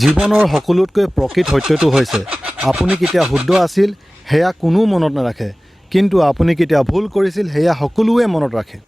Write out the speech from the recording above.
জীৱনৰ সকলোতকৈ প্ৰকৃত সত্যটো হৈছে আপুনি কেতিয়া শুদ্ধ আছিল সেয়া কোনো মনত নাৰাখে, কিন্তু আপুনি কেতিয়া ভুল কৰিছিল সেয়া সকলোৱে মনত ৰাখে।